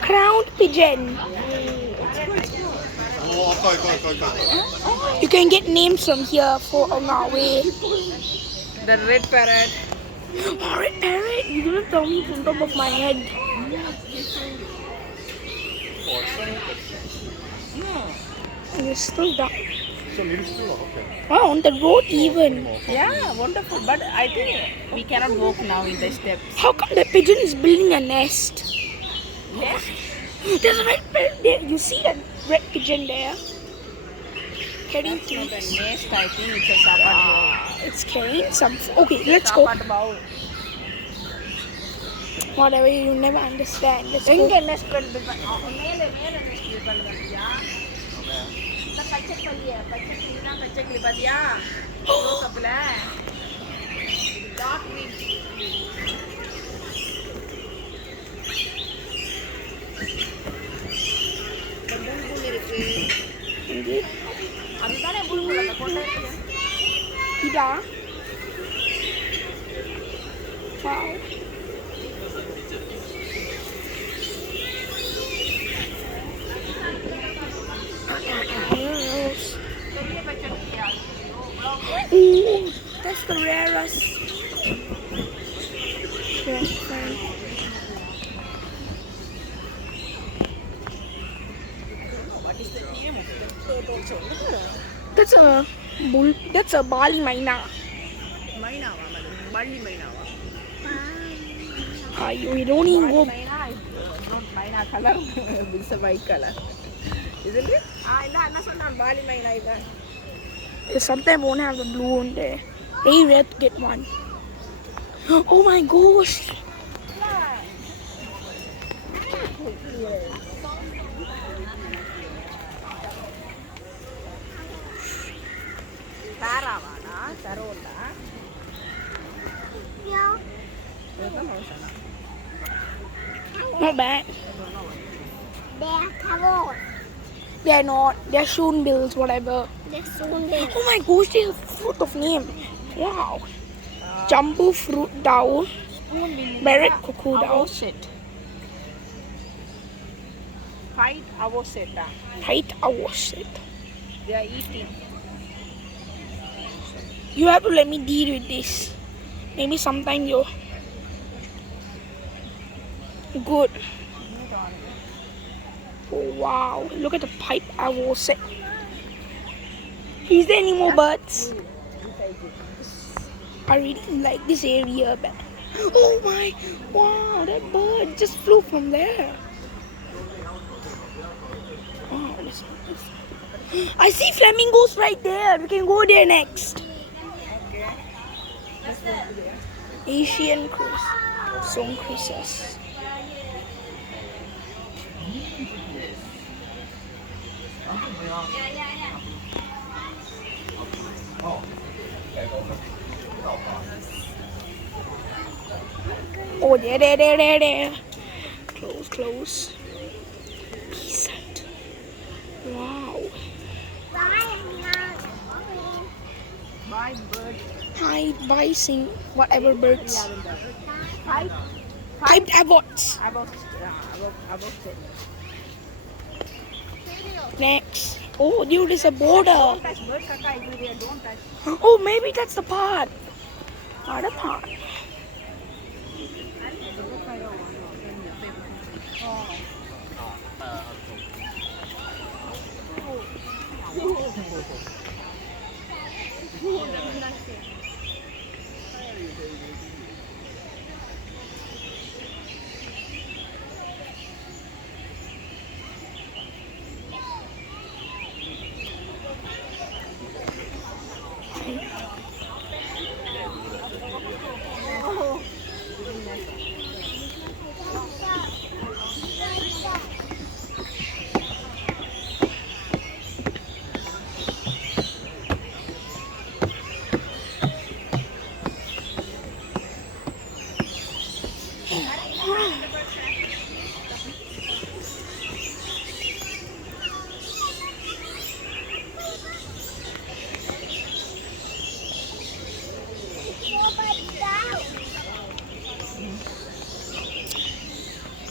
Crowned pigeon. You can get names from here for on our way. The red parrot. Oh, red parrot. You didn't tell me from top of my head. It's still dark. Wow, on the road even. Yeah, wonderful. But I think we cannot walk now in the steps. How come the pigeon is building a nest? Yes. There's a red parrot there. You see that red pigeon there? Carrying That's not a things. nest. I think it's a sapat. It's carrying some. Okay, let's go. Sapat bowl. Whatever, you never understand. Let's go. எங்க nest build பண்ணு மேலே nest build பண்ணுங்கயா இந்த பச்சை கிளி பாத்தியா close அப்ல dot மீன் புல்புல் இருக்கு இங்கே அதுதானே புல்புல் அந்த கொண்டை இதா wow Ooh, that's the rarest. Yes, fine. What is the name of the turtle? That's a bull. That's a Bali Maina. மைனாவா மல்லி மைனாவா You don't even go. மைனா not மைனா colour it's a white color isn't it இல்ல என்ன சொன்னான் poly மைனா இது Sometimes won't have the blue on there. Very rare to get one. Oh my gosh. தாராவானா தரோலா Not bad. They're not. They're shoonbills, whatever. Oh my gosh, they have fruit of name. Wow. Jumbo fruit dao. Barrett cuckoo dao. set height our set Height awosset. they are eating You have to let me deal with this. Maybe sometime you're good. Oh wow. Look at the pipe awosset. Is there any more birds? I really like this area, but oh my, wow, that bird just flew from there. Wow, I see flamingos right there. We can go there next. Asian cruise, song cruises. Oh, there. Close. Decent. Wow. bye bird Hi, bye, sing whatever birds. height Piped abots. about set Next. Oh, dude, there's a border. don't touch bird kaka everywhere don't touch Oh, maybe that's the part. Other part.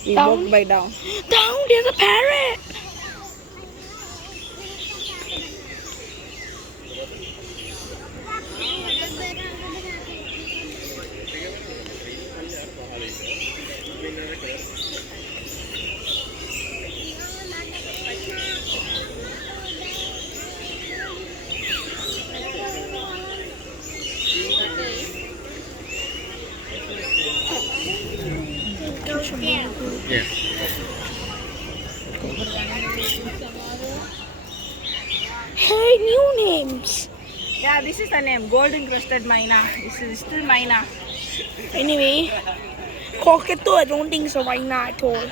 We Down? walk by down. Down, there's a parrot. Yes. Hey, new names. Yeah, this is the name. Golden crested myna. This is still myna. Anyway, cockatoo, I don't think so. Why not at all?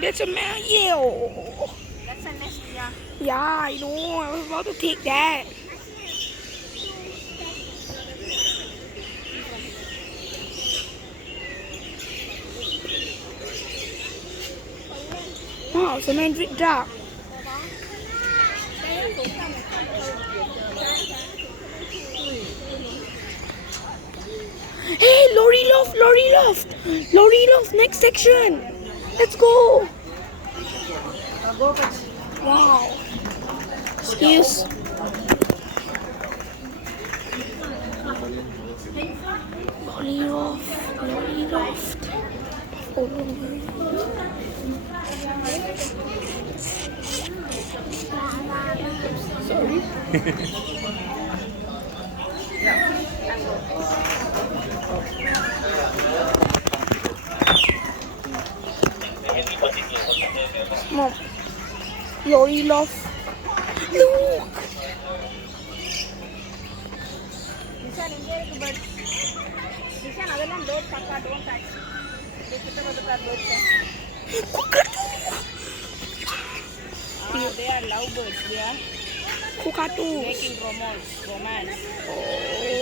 That's a man. Yeah. That's a nest, yeah. Yeah, I know. I was about to take that. Wow, it's a mandarin duck. Hey, lorry loft, lorry loft, lorry loft. Next section. Let's go. Wow. Excuse. Lorry loft, lorry loft. Sorry. Mom, lorry loft. Look. Nishan, India bird. Nishan, adallam bird pakka, don't touch. They put them other birds. They are love birds. They are Cockatoos. making romance. The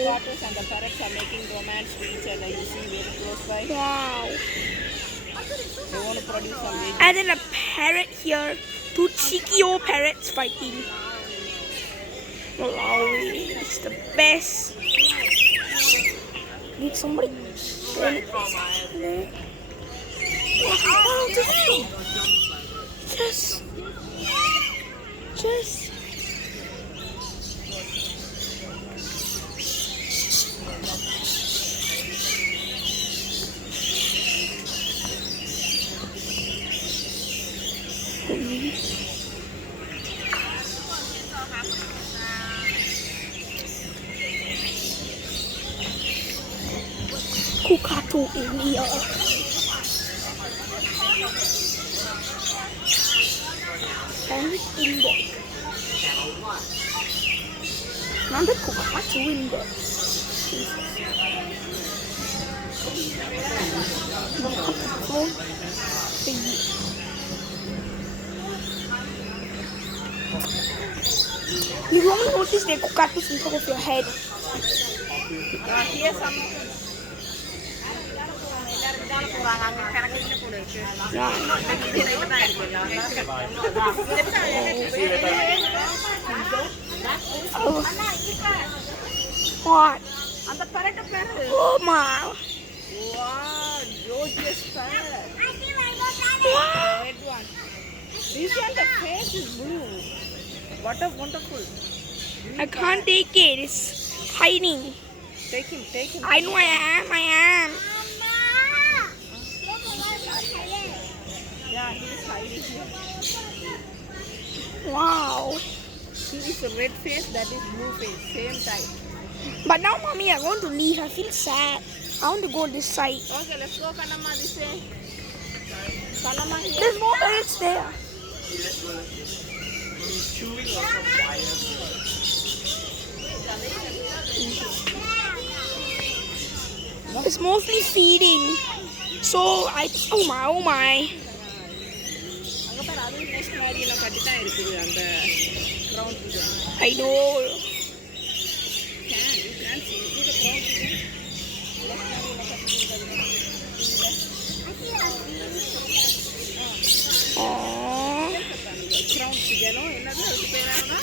cockatoos and the parrots are making romance to each other. You see very close by. Wow. They want to produce some baby. And then a parrot here. Two cheeky old parrots fighting. Wow, it's the best. Need somebody. Oh, just. Cockatoo in here. Parrot in there. Another cockatoo in there. You won't notice the cockatoos in front of your head. Here's some. Oh. What? And the parrot. Oh my. Wow, gorgeous parrot. Wow. Red one. This one, the face is blue. What a wonderful. I can't take it. It's hiding. Take him. I know I am. Yeah, he is hiding here. Wow. He is a red face, that is blue face, same type. But now, mommy, I want to leave. I feel sad. I want to go this side. Okay, let's go, Kanama, this way. Kanama here. There's more birds there. He's chewing on some wires. It's mostly feeding. So oh my. அங்க பாரு அது next மாதிரி எல்லாம் கட்டி தான் இருக்குது அந்த ground I know. can see the ground Aww. crown pigeon என்னது அதுக்கு பேர் என்னன்னா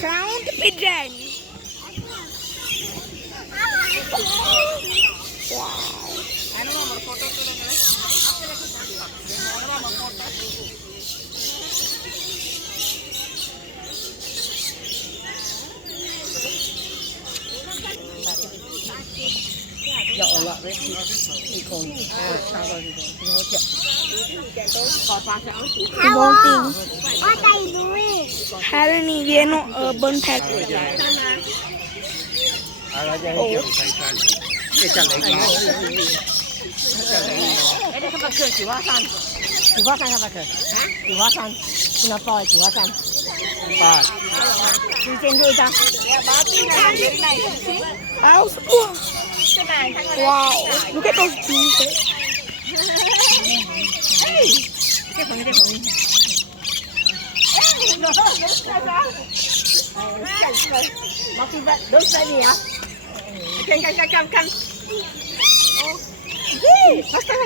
Crowned pigeon. Wow. I don't know my photo to dọn lại đấy thì còn sao rồi thì nó chậm Haranigeno urban pack. cái này không phải cười chỉ hoa san không phải cười chỉ hoa san nó to chỉ hoa san đi trên đuôi ra Wow, look at those juices. cái phần Mati bat dosa ni ya. Kan. Oh. Hei, pasal